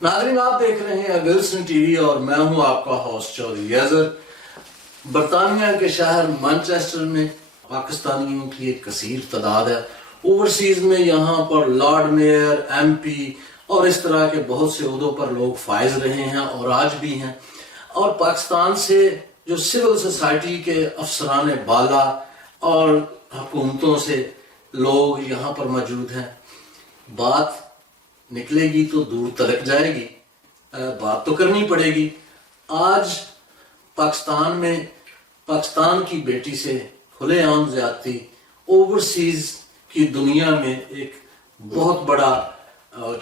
ناظرین آپ دیکھ رہے ہیں ولسن ٹی وی اور میں ہوں آپ کا ہوسٹ چودھری یزر۔ برطانیہ کے شہر مانچسٹر میں پاکستانیوں کی ایک کثیر تعداد ہے۔ اوورسیز میں یہاں پر لارڈ میئر، ایم پی اور اس طرح کے بہت سے عہدوں پر لوگ فائز رہے ہیں اور آج بھی ہیں، اور پاکستان سے جو سول سوسائٹی کے افسران بالا اور حکومتوں سے لوگ یہاں پر موجود ہیں۔ بات نکلے گی تو دور تلک جائے گی، بات تو کرنی پڑے گی۔ آج پاکستان میں پاکستان کی بیٹی سے کھلے عام زیادتی اوورسیز کی دنیا میں ایک بہت بڑا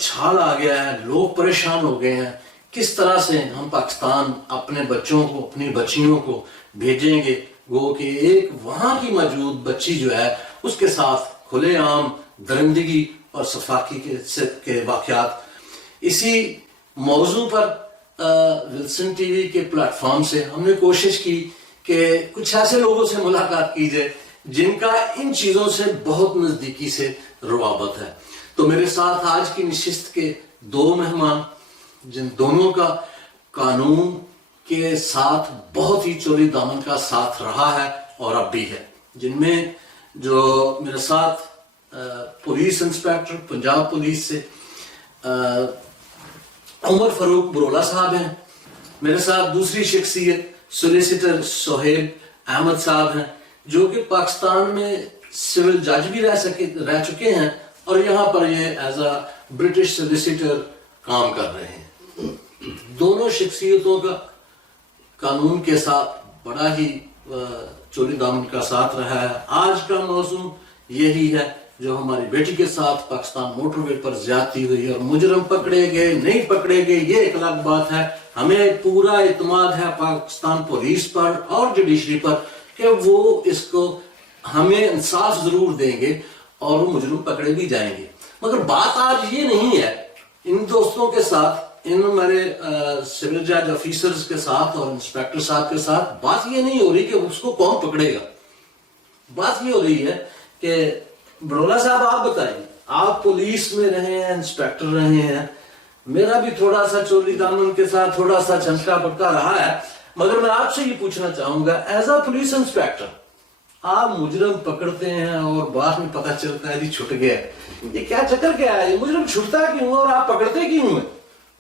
چھال آ گیا ہے، لوگ پریشان ہو گئے ہیں۔ کس طرح سے ہم پاکستان اپنے بچوں کو، اپنی بچیوں کو بھیجیں گے؟ گو کہ ایک وہاں کی موجود بچی جو ہے اس کے ساتھ کھلے عام درندگی اور صفاقی کے واقعات۔ اسی موضوع پر ولسن ٹی وی کے پلیٹ فارم سے ہم نے کوشش کی کہ کچھ ایسے لوگوں سے ملاقات کی جائے جن کا ان چیزوں سے بہت نزدیکی سے روابط ہے۔ تو میرے ساتھ آج کی نشست کے دو مہمان، جن دونوں کا قانون کے ساتھ بہت ہی چولی دامن کا ساتھ رہا ہے اور اب بھی ہے، جن میں جو میرے ساتھ پولیس انسپیکٹر پنجاب پولیس سے عمر فاروق برولا صاحب ہیں، میرے ساتھ دوسری شخصیت سولیسیٹر سہیب احمد صاحب ہیں، جو کہ پاکستان میں سول جج بھی رہ چکے ہیں اور یہاں پر یہ ایز اے برٹش سولیسیٹر کام کر رہے ہیں۔ دونوں شخصیتوں کا قانون کے ساتھ بڑا ہی چولی دامن کا ساتھ رہا ہے۔ آج کا موضوع یہی ہے جو ہماری بیٹی کے ساتھ پاکستان موٹر وے پر زیادتی ہوئی اور مجرم پکڑے گئے نہیں پکڑے گئے یہ ایک الگ بات ہے۔ ہمیں پورا اعتماد ہے پاکستان پولیس پر اور جوڈیشری پر کہ وہ اس کو ہمیں انصاف ضرور دیں گے اور وہ مجرم پکڑے بھی جائیں گے۔ مگر بات آج یہ نہیں ہے ان دوستوں کے ساتھ، ان ہمارے سول جج آفیسرز کے ساتھ اور انسپیکٹر صاحب کے ساتھ بات یہ نہیں ہو رہی کہ اس کو کون پکڑے گا۔ بات یہ ہو رہی ہے کہ برولا صاحب آپ بتائیں، آپ پولیس میں رہے ہیں، انسپیکٹر رہے ہیں، میرا بھی تھوڑا سا چولی دامن کے ساتھ تھوڑا سا چھنکا پکا رہا ہے، مگر میں آپ سے یہ پوچھنا چاہوں گا ایز اے پولیس انسپیکٹر، آپ مجرم پکڑتے ہیں اور بعد میں پتہ چلتا ہے جی چھٹ گیا، یہ کیا چکر کیا ہے؟ یہ مجرم چھٹتا کیوں اور آپ پکڑتے کیوں ہیں؟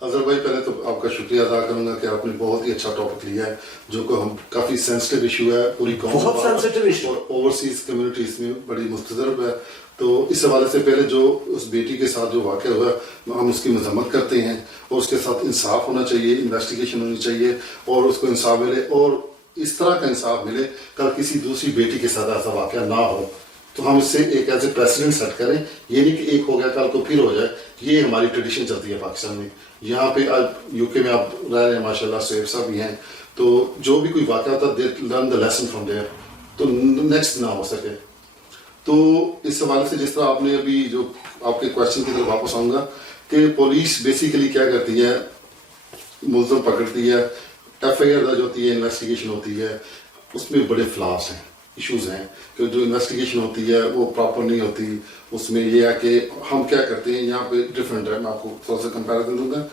اظہر بھائی پہلے تو آپ کا شکریہ ادا کروں گا کہ آپ نے بہت ہی اچھا ٹاپک لیا ہے جو کہ ہم کافی سینسٹیو ایشو ہے، پوری قوم بہت سینسٹیو ایشو اور اوورسیز کمیونٹیز میں بڑی مستضرب ہے۔ تو اس حوالے سے پہلے جو اس بیٹی کے ساتھ جو واقعہ ہوا ہم اس کی مذمت کرتے ہیں اور اس کے ساتھ انصاف ہونا چاہیے، انویسٹیگیشن ہونی چاہیے اور اس کو انصاف ملے اور اس طرح کا انصاف ملے کل کسی دوسری بیٹی کے ساتھ ایسا واقعہ نہ ہو۔ تو ہم اس سے ایک ایز اے پریسیڈنٹ سیٹ کریں، یہ نہیں کہ ایک ہو گیا کل کو پھر ہو جائے۔ یہ ہماری ٹریڈیشن چلتی ہے پاکستان میں۔ یہاں پہ یو کے میں آپ رہ رہے ہیں ماشاءاللہ، سہیب صاحب بھی ہیں، تو جو بھی کوئی واقعہ ہوتا ہے learn the lesson from there تو نیکسٹ نہ ہو سکے۔ تو اس حوالے سے جس طرح آپ نے ابھی جو آپ کے کوشچن کی طرف واپس آؤں گا کہ پولیس بیسیکلی کیا کرتی ہے، ملزم پکڑتی ہے، ایف آئی آر درج ہوتی ہے، انویسٹیگیشن ہوتی ہے، اس میں بڑے فلاس ہیں، ایشوز ہیں کہ جو انویسٹیگیشن ہوتی ہے وہ پراپر نہیں ہوتی۔ اس میں یہ ہے کہ ہم کیا کرتے ہیں، یہاں پہ ڈفرینٹ ہے، میں آپ کو تھوڑا سا کمپیریزن دوں گا۔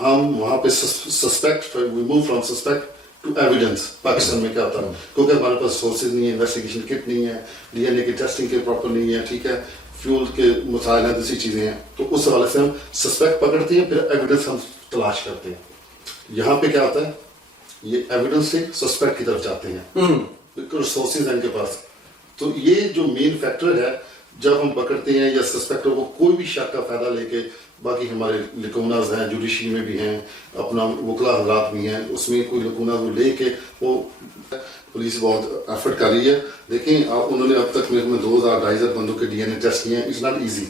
ہم وہاں پہ suspect we move from suspect to evidence. Pakistan میں کیا ہوتا ہے کیونکہ ہمارے پاس سورسز نہیں ہے، انویسٹیگیشن کٹ نہیں ہے، ڈی این اے کی ٹیسٹنگ کے پراپر نہیں ہے، ٹھیک ہے، فیول کے مسائل ہیں، دوسری چیزیں ہیں، تو اس حوالے سے ہم سسپیکٹ پکڑتے ہیں، پھر ایویڈنس ہم تلاش کرتے ہیں۔ یہاں پہ کیا ہوتا ہے، یہ ایویڈنس سے سسپیکٹ کی طرف جاتے ہیں، ریسورسز ہیں ان کے پاس۔ تو یہ جو مین فیکٹر ہے جب ہم پکڑتے ہیں یا سسپیکٹر کو کوئی بھی شک کا فائدہ لے کے، باقی ہمارے لکوناز ہیں جوڈیشری میں بھی ہیں، اپنا وکلا حضرات بھی ہیں، اس میں کوئی لکوناز وہ لے کے وہ پولیس بہت ایفرٹ کر رہی ہے۔ دیکھیں انہوں نے اب تک میرے میں 2200 بندوں کے ڈی این اے ٹیسٹ کیے ہیں۔ اٹس ناٹ ایزی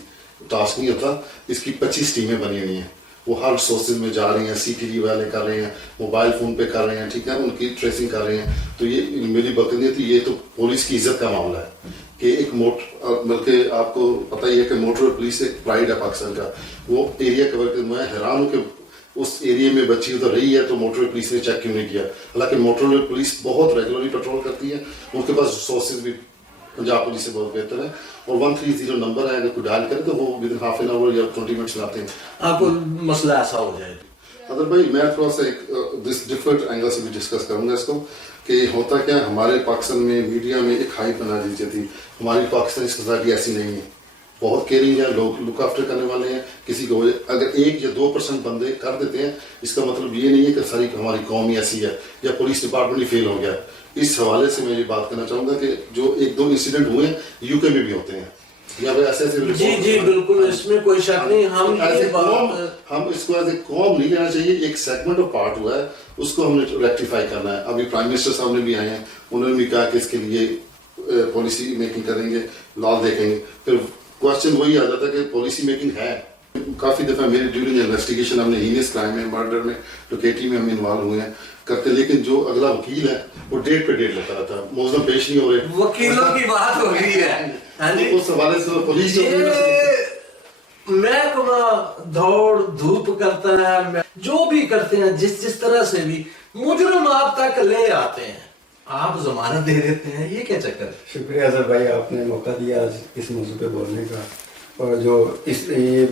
ٹاسک نہیں ہوتا۔ اس کی 25 ٹیمیں بنی ہوئی ہیں، وہ ہر سورسز میں جا رہی ہیں، سی ٹی وی والے کر رہے ہیں، موبائل فون پہ کر رہے ہیں، ٹھیک ہے، ان کی ٹریسنگ کر رہے ہیں۔ تو یہ میری بقیت یہ تو پولیس کی عزت کا معاملہ ہے کہ ایک بلکہ آپ کو پتہ ہی ہے کہ موٹر پولیس ایک پرائڈ ہے پاکستان کا۔ وہ ایریا کور کر، میں حیران ہوں کہ اس ایریے میں بچی ادھر رہی ہے تو موٹر پولیس نے چیک کیوں نہیں کیا، حالانکہ موٹر پولیس بہت ریگولرلی پیٹرول کرتی ہے، ان کے پاس ریسورسز بھی पंजाब पुलिस से बहुत बेहतर है। और 130 नंबर है, अगर कोई डायल करे तो वो with in half an hour या 20 मिनट्स में आते हैं। आपको मसला ऐसा हो जाए। अदर भाई मैं थोड़ा सा एक डिफरेंट एंगल से भी डिस्कस करूंगा इसको कि होता क्या है, हमारे पाकिस्तान में मीडिया में एक हाइप बना दी जाती थी। हमारी पाकिस्तानी सोसाइटी ऐसी नहीं है, बहुत केयरिंग है, लोग लुक आफ्टर करने वाले हैं। किसी को अगर 1 या 2% बंदे कर देते हैं, इसका मतलब ये नहीं है कि सारी हमारी कौम ही ऐसी है या पुलिस डिपार्टमेंट ही फेल हो गया। इस हवाले से मैं ये बात करना चाहूंगा कि जो 1-2 इंसिडेंट हुए हैं यूके में भी होते हैं या ऐसे जी बिल्कुल, इसमें कोई शक नहीं। हम इसको एज ए कॉम नहीं लेना चाहिए, एक सेगमेंट ऑफ पार्ट हुआ है, उसको हमने रेक्टिफाई करना है। अभी प्राइम मिनिस्टर साहब ने भी आए हैं, उन्होंने भी कहा कि इसके लिए पॉलिसी मेकिंग करेंगे, लॉ देखेंगे। फिर क्वेश्चन वही आ जाता है कि पॉलिसी मेकिंग है। काफी दफा मेरी ड्यूरिंग इन्वेस्टिगेशन हमने हीनियस क्राइम में, मर्डर में, डकैती में हम इन्वॉल्व हुए हैं करते, लेकिन जो अगला वकील है वो डेट पे डेट लेता रहता है, मुलज़म पेश नहीं हो रहे। वकीलों की बात हो रही है उस हवाले से पुलिस महकमा दौड़ धूप करता है, जो भी करते हैं जिस तरह से भी, मुजरिम आप तक ले आते हैं, आप जमानत दे देते हैं, ये क्या चक्कर है? शुक्रिया अजहर भाई, आपने मौका दिया आज इस मौजू पे बोलने का। और जो ये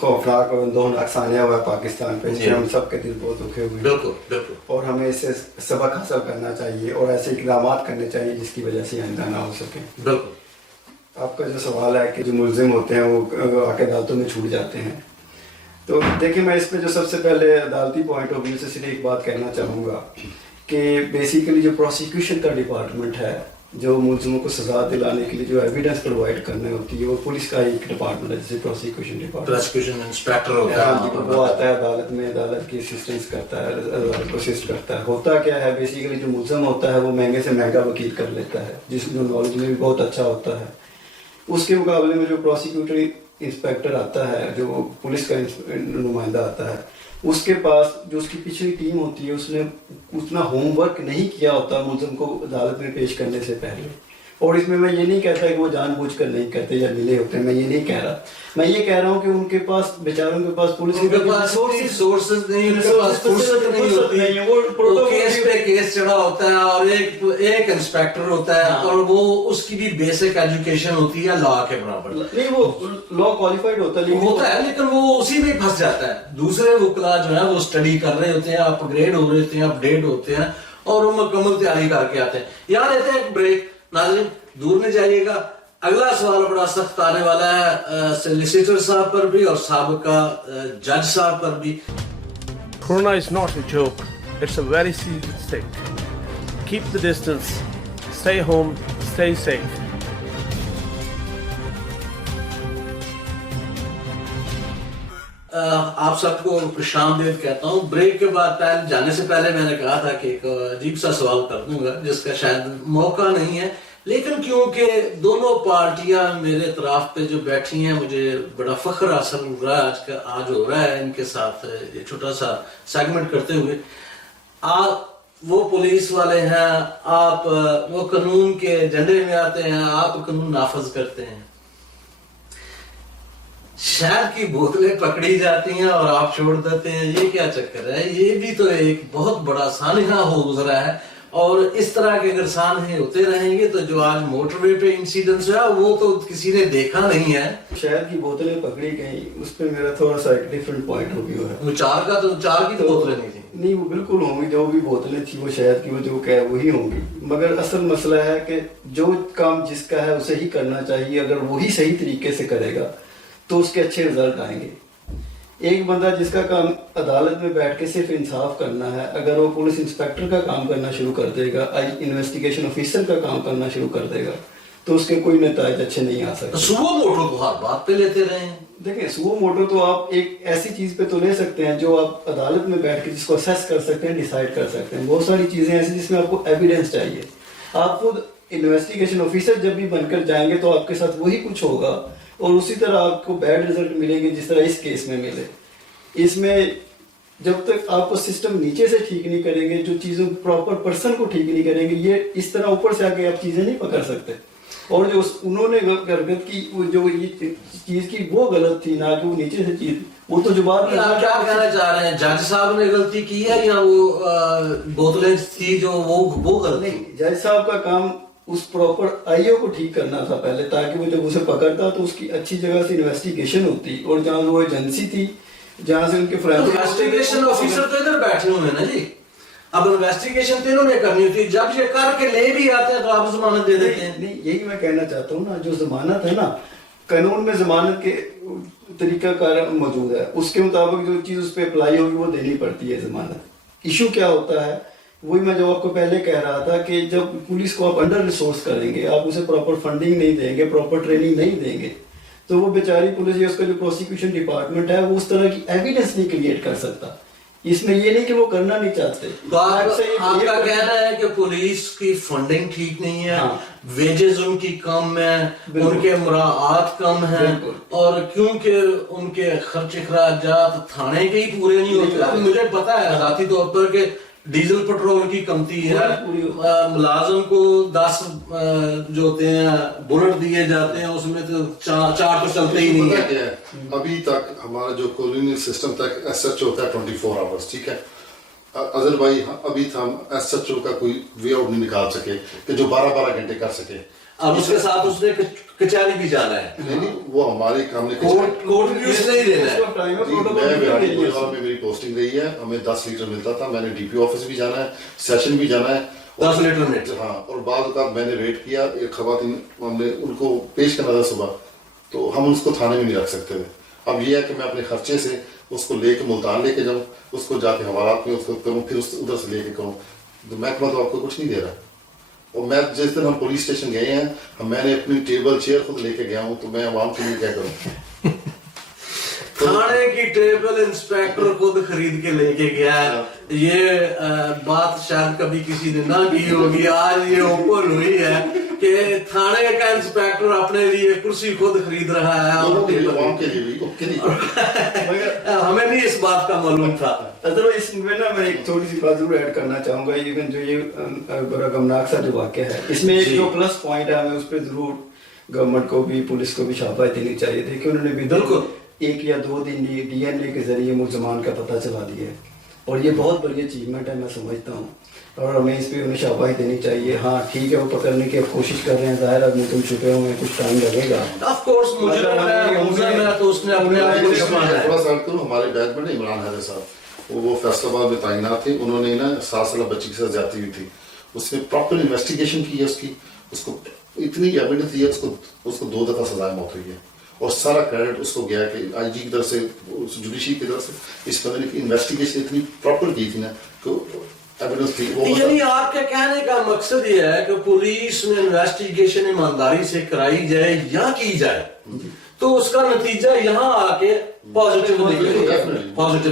खौफनाक और दौरनाक सानिया हुआ है पाकिस्तान पे, इसमें हम सब के दिल बहुत दुखे हुए हैं। बिल्कुल। और हमें इससे सबक हासिल करना चाहिए और ऐसे इकदाम करने चाहिए जिसकी वजह से आइंदा ना हो सके। बिल्कुल। आपका जो सवाल है कि जो मुलजिम होते हैं वो आके अदालतों में छूट जाते हैं, तो देखिए मैं इस पे जो सबसे पहले अदालती पॉइंट ऑफ व्यू से सिर्फ एक बात कहना चाहूँगा कि बेसिकली जो प्रोसिक्यूशन का डिपार्टमेंट है, जो मुलजिमों को सजा दिलाने के लिए जो एविडेंस प्रोवाइड करनी होती है, वो पुलिस का एक डिपार्टमेंट है, जैसे प्रोसिक्यूशन डिपार्टमेंट। प्रोसिक्यूशन इंस्पेक्टर होता है, वो आता है अदालत में, अदालत की असिस्टेंस करता है, अदालत को असिस्ट करता है। होता क्या है बेसिकली, जो मुलजिम होता है वो महंगे से महंगा वकील कर लेता है, जिसमें नॉलेज में भी बहुत अच्छा होता है। उसके मुकाबले में जो प्रोसिक्यूटरी इंस्पेक्टर आता है, जो पुलिस का नुमाइंदा आता है, उसके पास जो उसकी पिछली टीम होती है, उसने उतना होमवर्क नहीं किया होता मुलजिम को अदालत में पेश करने से पहले। और इसमें मैं ये नहीं कहता कि वो जानबूझकर नहीं करते या मिले होते, मैं ये नहीं कह रहा। मैं ये कह रहा हूँ कि उनके पास, बेचारों के पास पुलिस सोर्सेज नहीं, उनके पास फुर्सत नहीं होती है। वो केस पे केस चढ़ा होता है और एक इंस्पेक्टर होता है और वो उसकी भी बेसिक एजुकेशन होती है लॉ के बराबर। नहीं, वो लॉ क्वालिफाइड होता है लेकिन वो उसी में फंस जाता है। दूसरे वकील जो है वो स्टडी कर रहे होते हैं, अपग्रेड हो रहे होते हैं, अपडेट होते हैं और वो मुकम्मल तैयारी करके आते हैं। यहाँ लेते हैं ब्रेक। नाज़रीन दूर नहीं जाइएगा, अगला सवाल बड़ा सख्त आने वाला है सोलिसिटर साहब पर भी और साबिका जज साहब पर भी। Corona is not a joke. It's a very serious thing. Keep the distance. Stay home. Stay safe. आप सबको खुशामदीद कहता हूँ। ब्रेक के बाद जाने से पहले मैंने कहा था कि एक अजीब सा सवाल कर दूंगा जिसका शायद मौका नहीं है, लेकिन क्योंकि दोनों पार्टियां मेरे तरफ पे जो बैठी हैं, मुझे बड़ा फख्र हासिल हो रहा है आज हो रहा है इनके साथ ये छोटा सा सेगमेंट करते हुए। आप वो पुलिस वाले हैं, आप वो कानून के झंडे में आते हैं, आप कानून नाफज करते हैं। शहर की बोतलें पकड़ी जाती हैं और आप छोड़ देते हैं, ये क्या चक्कर है? ये भी तो एक बहुत बड़ा सानहा हो गुजरा है और इस तरह के अगर सानहे होते रहेंगे तो जो आज मोटरवे पे इंसिडेंट्स है वो तो किसी ने देखा नहीं है। शहर की बोतलें पकड़ी गई, उस पर मेरा थोड़ा सा एक डिफरेंट पॉइंट ऑफ व्यू है। वो चार की तो बोतलें नहीं थी। नहीं, वो बिल्कुल होंगी, जो भी बोतलें थी वो शहर की, वो जो कह वही होंगी। मगर असल मसला है कि जो काम जिसका है उसे ही करना चाहिए। अगर वही सही तरीके से करेगा तो उसके अच्छे रिजल्ट आएंगे। एक बंदा जिसका काम अदालत में बैठ के सिर्फ इंसाफ करना है, अगर वो पुलिस इंस्पेक्टर का काम करना शुरू कर देगा, इन्वेस्टिगेशन ऑफिसर का काम करना शुरू कर देगा, तो उसके कोई नतीजे अच्छे नहीं आ सकते। सुबह मोटो तो हर बात पे लेते रहे हैं। देखिए, सुबह मोटो तो आप एक ऐसी चीज पे तो ले सकते हैं जो आप अदालत में बैठ के जिसको असेस कर सकते हैं, डिसाइड कर सकते हैं। बहुत सारी चीजें ऐसी जिसमें आपको एविडेंस चाहिए। आप खुद इन्वेस्टिगेशन ऑफिसर जब भी बनकर जाएंगे तो आपके साथ वही कुछ होगा और उसी तरह आपको बैड रिजल्ट मिलेंगे जिस तरह इस केस में मिले। इसमें जब तक आपको सिस्टम नीचे से ठीक नहीं करेंगे, जो चीज़ों प्रॉपर पर्सन को ठीक नहीं करेंगे, ये इस तरह ऊपर से आके आप चीज़ें नहीं पकड़ सकते। और जो उन्होंने हरकत की, जो ये चीज़ की वो गलत थी, ना कि वो नीचे से चीज़, वो तो जो बात आप क्या कहना चाह रहे हैं? जज साहब ने गलती की है या वो बोतलें थी जो वो गलत? नहीं, जज साहब का काम उस प्रॉपर आईओ को ठीक करना था पहले, ताकि वो जब उसे पकड़ता तो उसकी अच्छी जगह से इन्वेस्टिगेशन होती, और जहाँ वो एजेंसी थी जहाँ से उनके इन्वेस्टिगेशन ऑफिसर तो इधर बैठे हुए हैं ना जी, अब इन्वेस्टिगेशन तो इन्होंने करनी होती है, जब ये करके ले भी आते हैं तो आप जमानत दे देते हैं। नहीं, यही मैं कहना चाहता हूँ ना, जो जमानत है ना, कानून में जमानत के तरीका कार मौजूद है, उसके मुताबिक जो चीज़ उस पर अप्लाई होगी वो देनी पड़ती है जमानत। इशू क्या होता है, वही मैं जो आपको पहले कह रहा था कि जब पुलिस को आप अंडर रिसोर्स करेंगे, आप उसे प्रॉपर फंडिंग नहीं देंगे, प्रॉपर ट्रेनिंग नहीं देंगे, तो वो बेचारी पुलिस या उसका जो प्रोसिक्यूशन डिपार्टमेंट है वो उस तरह की एविडेंस नहीं क्रिएट कर सकता। इसमें ये नहीं कि वो करना नहीं चाहते। तो आपका कहना है कि पुलिस की फंडिंग ठीक नहीं है, वेजेस उनकी कम है, उनके मुराआत कम है, और क्योंकि उनके खर्च अखराजात थाने के ही पूरे नहीं होते। मुझे पता है ज़ाती तौर पर कि डीजल पेट्रोल की कमती है, मुलाजिम को 10 जो होते हैं बुलेट दिए जाते हैं, उसमें तो चार तो चलते ही नहीं है। अभी तक हमारा जो कॉलोनियल सिस्टम तक एसएचओ होता है 24 आवर्स, ठीक है। अजहर भाई अभी हम एसएचओ का कोई वे आउट नहीं निकाल सके कि जो 12-12 घंटे कर सके। अब उसके साथ उसने कचहरी भी जाना है। नहीं, वो हमारे काम ने कोर्ट भी उसने ही देना है। मैं बिहार में मेरी पोस्टिंग रही है, हमें 10 लीटर मिलता था, मैंने डीपीओ ऑफिस भी जाना है, सेशन भी जाना है 10 लीटर में। हाँ, और बाद का मैंने रेट किया, एक खवातीन हमने उनको पेश करना था सुबह, तो हम उसको थाने में नहीं रख सकते थे। अब ये है कि मैं अपने खर्चे से उसको लेके मुल्तान लेके जाऊँ, उसको जाके हवालात में उसको करूँ, फिर उधर से लेके करूँ, तो महकमा तो आपको कुछ नहीं दे रहा। और मैं जिस दिन हम पुलिस स्टेशन गए हैं, मैंने अपनी टेबल चेयर खुद लेके गया हूँ, तो मैं आवाम के लिए क्या करूँ? थाने की टेबल इंस्पेक्टर खुद खरीद के लेके गया है। ये बात शायद कभी किसी ने ना की होगी, आज ये ओपन हुई है कि थाने का इंस्पेक्टर अपने लिए कुर्सी खुद खरीद रहा है और आवाम के लिए हमें नहीं इस बात का मालूम था। तो इसमें ना मैं एक थोड़ी सी बात जरूर ऐड करना चाहूंगा। इवन जो ये बड़ा गमनाक सा जो वाक़या है, इसमें एक जो प्लस पॉइंट है, हमें उस पर जरूर गवर्नमेंट को भी पुलिस को भी शाबाश देनी चाहिए थी कि उन्होंने भी बिल्कुल 1 या 2 दिन डीएनए के जरिए मुलजमान का पता चला दिया है, और ये बहुत बड़ी अचीवमेंट है, मैं समझता हूँ, और हमें इस पर उन्हें शाबाश देनी चाहिए। हाँ ठीक है, वो पकड़ने की कोशिश कर रहे हैं, जाहिर है तुम छुपे हुए हैं, कुछ टाइम लगेगा। ऑफ कोर्स मुजरिम है तो उसने अपने आप को छुपाना है। थोड़ा सा करूँ, हमारे बैच में इमरान हैदर साहब, वो फैसलाबाद में तैनात थे, उन्होंने ना 7 साल बच्ची के साथ ज्यादती हुई थी, उसने प्रॉपर इन्वेस्टिगेशन की है उसकी, उसको इतनी एविडेंस दी है, उसको 2 दफा सजा मौत हुई है, और सारा क्रेडिट उसको गया कि आईजी की तरफ से, जुडिशरी की तरफ से इस बंदे की इन्वेस्टिगेशन इतनी प्रॉपर की थी ना कि एविडेंस थी। यानी आपके कहने का मकसद ये है कि पुलिस में इन्वेस्टिगेशन ईमानदारी से कराई जाए या की जाए, तो उसका नतीजा यहाँ आके पॉजिटिव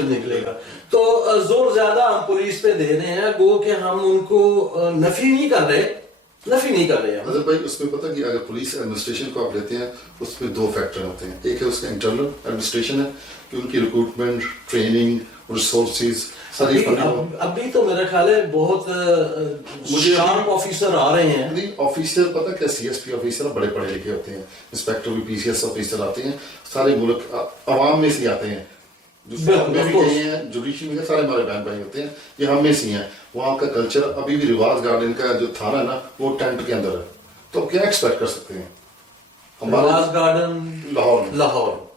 निकलेगा। तो जोर ज्यादा हम पुलिस पे दे रहे हैं, गो कि हम उनको नफी नहीं कर रहे हैं। अजहर भाई, उसमें पता कि अगर पुलिस एडमिनिस्ट्रेशन को आप लेते हैं, उसमें 2 फैक्टर होते हैं। एक है उसका इंटरनल एडमिनिस्ट्रेशन है कि उनकी रिक्रूटमेंट, ट्रेनिंग, रिसोर्सेज सारी। अभी तो मेरा ख्याल है बहुत शार्प ऑफिसर आ रहे हैं। नहीं, ऑफिसर पता क्या, सीएसपी ऑफिसर बड़े पढ़े लिखे होते हैं, इंस्पेक्टर भी पीसीएस ऑफिसर आते हैं, सारे मुल्क अवाम में से आते हैं, जुडिशरी में सारे हमारे बहन भाई होते हैं, ये हम में से हैं। वहाँ का कल्चर अभी भी रिवाज गार्डन का जो थाना है ना, वो टेंट के अंदर है, तो क्या एक्सपेक्ट कर सकते हैं? रिवाज गार्डन लाहौर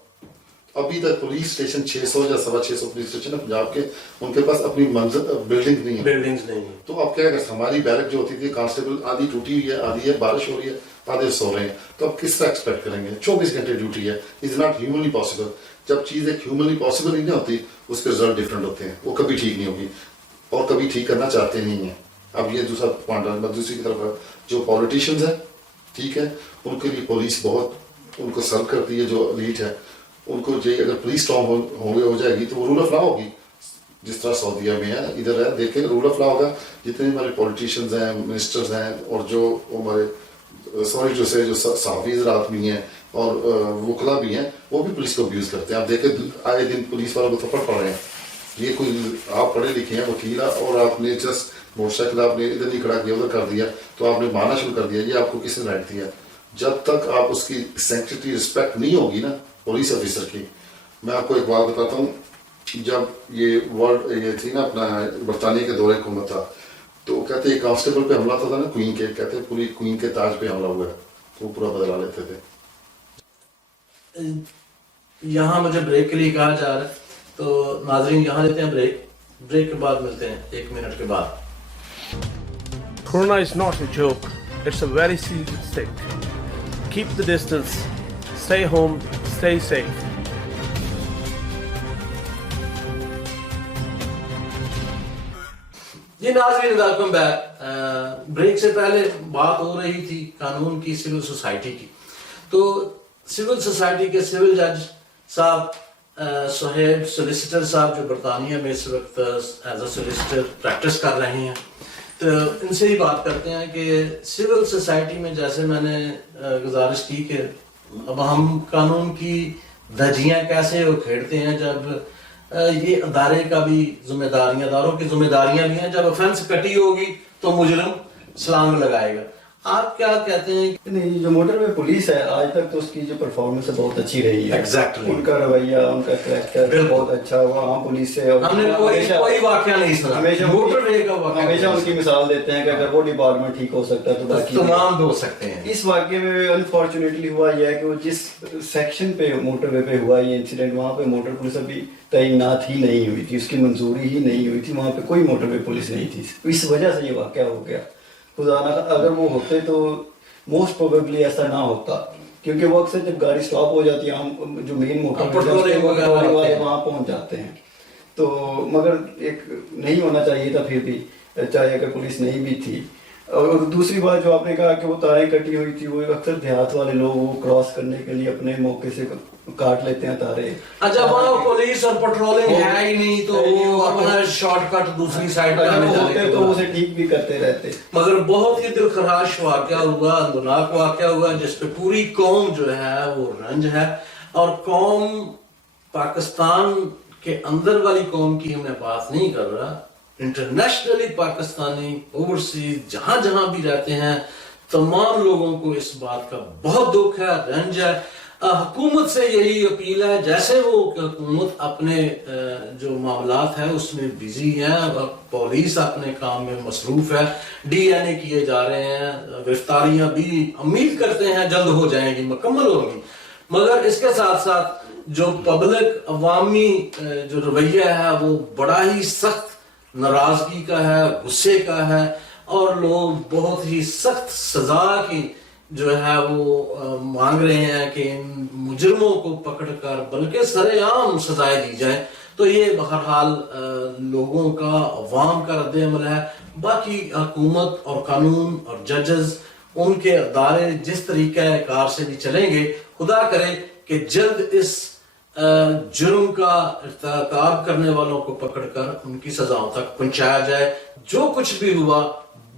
अभी तक पुलिस स्टेशन 600 या 650 पुलिस स्टेशन है पंजाब के, उनके पास अपनी बिल्डिंग्स नहीं है। तो अब क्या कर, हमारी बैरक जो होती थी कांस्टेबल, आधी टूटी हुई है, आधी है, बारिश हो रही है, आधे सो रहे हैं, तो अब किस तरह एक्सपेक्ट करेंगे? 24 घंटे ड्यूटी है, इज नॉट ह्यूमनली पॉसिबल। जब चीज़ एक ह्यूमनली पॉसिबल ही नहीं होती, उसके रिजल्ट डिफरेंट होते हैं, वो कभी ठीक नहीं होगी और कभी ठीक करना चाहते नहीं है। अब ये दूसरा पॉइंट, दूसरी की तरफ जो पॉलिटिशियंस है, ठीक है, उनके लिए पुलिस बहुत उनको सर्व करती है, जो लीड है उनको चाहिए अगर पुलिस स्ट्रॉन्ग हो जाएगी तो वो रूल ऑफ लॉ होगी, जिस तरह सऊदीया में है, इधर है, देखें रूल ऑफ लॉ होगा। जितने हमारे पॉलिटिशियंस हैं, मिनिस्टर्स हैं, और जो हमारे जो सहाफ़ी रात भी हैं और वकला भी हैं, वो भी पुलिस को अब्यूज़ करते हैं। आप देखें आए दिन पुलिस वालों को थप्पड़ पड़ रहे हैं। ये कोई आप पढ़े लिखे हैं, वकील, और आपने जस्ट मोटरसाइकिल आपने इधर नहीं खड़ा किया, उधर कर दिया, तो आपने मारना शुरू कर दिया, ये आपको किसने राइट दिया? जब तक आप उसकी सैंक्टिटी रिस्पेक्ट नहीं होगी ना पुलिस ऑफिसर की। मैं आपको एक बात बताता हूँ, जब ये थी ना अपना बरतानिया के दौरे हुकूमत था, तो कहते हैं कांस्टेबल पे हमला था ना क्वीन के, कहते हैं पूरी क्वीन के ताज पे हमला हुआ है, वो पूरा बदला लेते थे। यहाँ मुझे ब्रेक के लिए कहा जा रहा है, तो नाजरीन यहाँ लेते हैं ब्रेक के बाद मिलते हैं 1 मिनट के बाद। Corona is not a joke, it's a very serious thing. Keep the distance, stay home, stay safe. जी नाज़रीन, वेलकम बैक। ब्रेक से पहले बात हो रही थी कानून की, सिविल सोसाइटी की। तो सिविल सोसाइटी के सिविल जज साहब सोहेब सोलिसिटर साहब, जो बरतानिया में इस वक्त एज अ सोलिसिटर प्रैक्टिस कर रहे हैं, तो इनसे ही बात करते हैं कि सिविल सोसाइटी में, जैसे मैंने गुजारिश की कि अब हम कानून की धज्जियां कैसे उखेड़ते हैं जब ये अदारे का भी जिम्मेदारियां, अदारों की जिम्मेदारियां भी हैं। जब ऑफेंस कटी होगी तो मुजरिम छलांग लगाएगा। आप क्या कहते हैं? नहीं, जो मोटरवे पुलिस है आज तक तो उसकी जो परफॉर्मेंस है बहुत अच्छी रही है। Exactly. उनका रवैया, उनका करैक्टर बहुत अच्छा हुआ आम पुलिस से। और हमने कोई वाकया नहीं सुना, हमेशा मोटरवे का वाकया हमेशा उनकी मिसाल देते हैं कि अगर वो डिपार्टमेंट ठीक हो सकता है तो बाकी तमाम हो सकते हैं। इस वाक्य में अनफॉर्चुनेटली हुआ यह है कि वो जिस सेक्शन पे मोटरवे पे हुआ ये इंसिडेंट, वहाँ पे मोटर पुलिस अभी तैनात ही नहीं हुई थी, उसकी मंजूरी ही नहीं हुई थी, वहाँ पे कोई मोटरवे पुलिस नहीं थी। इस वजह से ये वाकया हो गया। खुदा ना अगर वो होते तो मोस्ट प्रोबेबली ऐसा ना होता, क्योंकि वो अक्सर जब गाड़ी स्टॉप हो जाती है, हम जो मेन मोटर वाले वहाँ पहुँच जाते हैं। तो मगर एक नहीं होना चाहिए था, फिर भी चाहे अगर पुलिस नहीं भी थी। और दूसरी बात जो आपने कहा कि वो तारें कटी हुई थी, वो अक्सर देहात वाले लोग वो क्रॉस करने के लिए अपने मौके से काट लेते हैं तारे। अच्छा, वहाँ पुलिस और पेट्रोलिंग है ही नहीं, तो वो अपना शॉर्टकट दूसरी साइड पे आने जाने तो उसे ठीक भी करते रहते। मगर बहुत ही दिलखराश वाकया हुआ, अंदरनाक वाकया हुआ, जिसपे पूरी कौम जो है वो रंज है। और कौम पाकिस्तान के अंदर वाली कौम की मैं बात नहीं कर रहा, इंटरनेशनली पाकिस्तानी ओवरसीज जहां जहां भी रहते हैं, तमाम लोगों को इस बात का बहुत दुख है, रंज है। हुकूमत से यही अपील है, जैसे वो हुकूमत अपने जो मामलात है उसमें बिजी है, पुलिस अपने काम में मसरूफ है, DNA किए जा रहे हैं, गिरफ्तारियां भी उम्मीद करते हैं जल्द हो जाएंगी, मुकम्मल होंगी। मगर इसके साथ साथ जो पब्लिक अवामी जो रवैया है वो बड़ा ही सख्त नाराजगी का है, गुस्से का है, और लोग बहुत ही सख्त सजा की जो है वो मांग रहे हैं कि इन मुजरिमों को पकड़कर बल्कि सरेआम सजाएं दी जाए। तो ये बहरहाल लोगों का, अवाम का रद्द-ए-अमल है। बाकी हुकूमत और कानून और जजेस, उनके अदारे जिस तरीके कार से भी चलेंगे, खुदा करे कि जल्द इस जुर्म का इर्तिकाब करने वालों को पकड़कर उनकी सजाओं तक पहुंचाया जाए। जो कुछ भी हुआ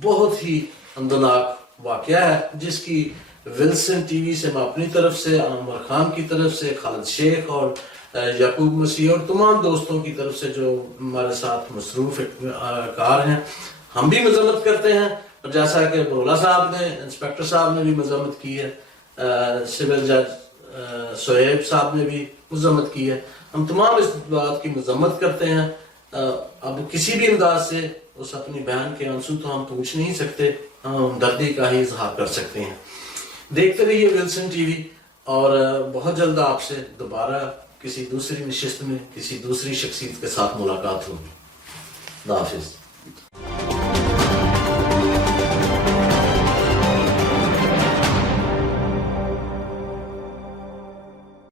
बहुत ही अंदरनाक वाकया है, जिसकी विल्सन टीवी से मैं अपनी तरफ से, आमर खान की तरफ से, खालिद शेख और याकूब मसीह और तमाम दोस्तों की तरफ से जो हमारे साथ मसरूफ कार हैं, हम भी मजम्मत करते हैं। और जैसा कि बरोला साहब ने, इंस्पेक्टर साहब ने भी मजम्मत की है, सिविल जज सोहेब साहब ने भी मजम्मत की है, हम तमाम इस बात की मजम्मत करते हैं। अब किसी भी अंदाज से उस अपनी बहन के आंसू तो हम पूछ नहीं सकते, हम दर्दी का ही इजहार कर सकते हैं। देखते रहिए विल्सन टीवी, और बहुत जल्द आपसे दोबारा किसी दूसरी नशिस्त में किसी दूसरी शख्सियत के साथ मुलाकात होगी। खुदा हाफिज।